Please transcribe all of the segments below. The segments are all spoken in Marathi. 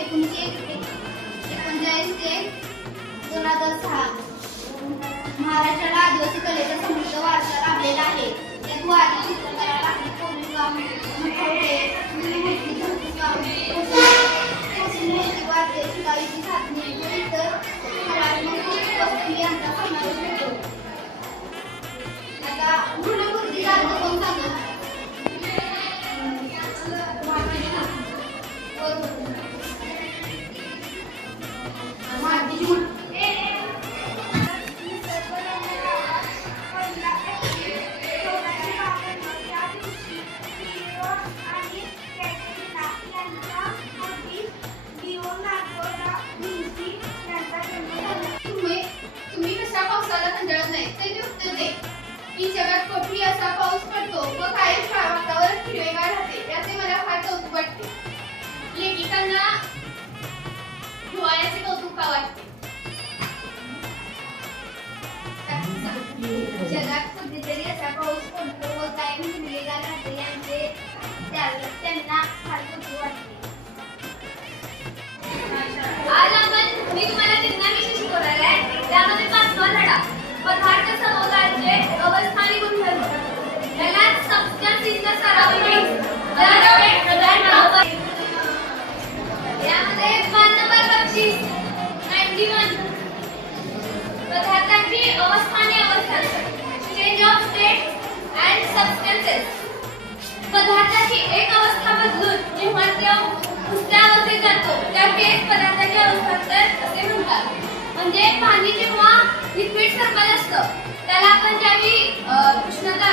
एकोणचाळीस ते? दोन हजार सहा महाराष्ट्राला आदिवासी कलेचा समृद्ध वारसा लाभलेला आहे. एक वादी चित्रकाराला आपली म्हणजेच पदार्थाची एक अवस्था बदलून जेव्हा त्या दुसऱ्या अवस्थेत जातो. त्या एक पदार्थाचे अवस्थांतर असे म्हणतात. म्हणजे पाणी जेव्हा लिक्विड स्वरूपात असतं त्याला आपण ज्यावेळी उष्णता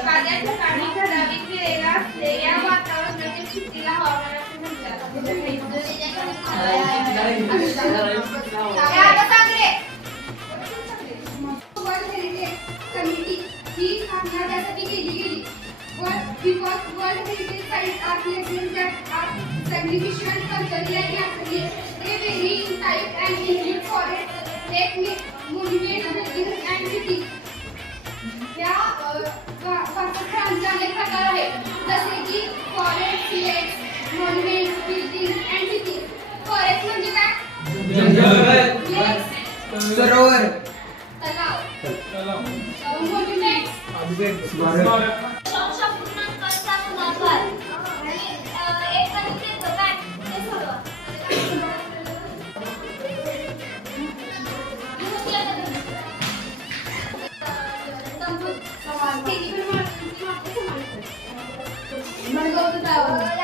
पाण्यात ठिकाणी ठराविक दिलेला असलेल्या वातावरण स्थितीला हवामानाचे कमिटी ही स्थापना त्यासाठी केली गेली व because world heritage site of national that are significant culturally and naturally a very type and English forest let me मुलगी अँड सिटी या प्रकार आहेत. जसे की forest fillets monument building and city forest म्हणजे काय? लेक्स सरोवर. तलाव. मॉन्युमेंट म्हणजे स्मारक. Vamos voltar.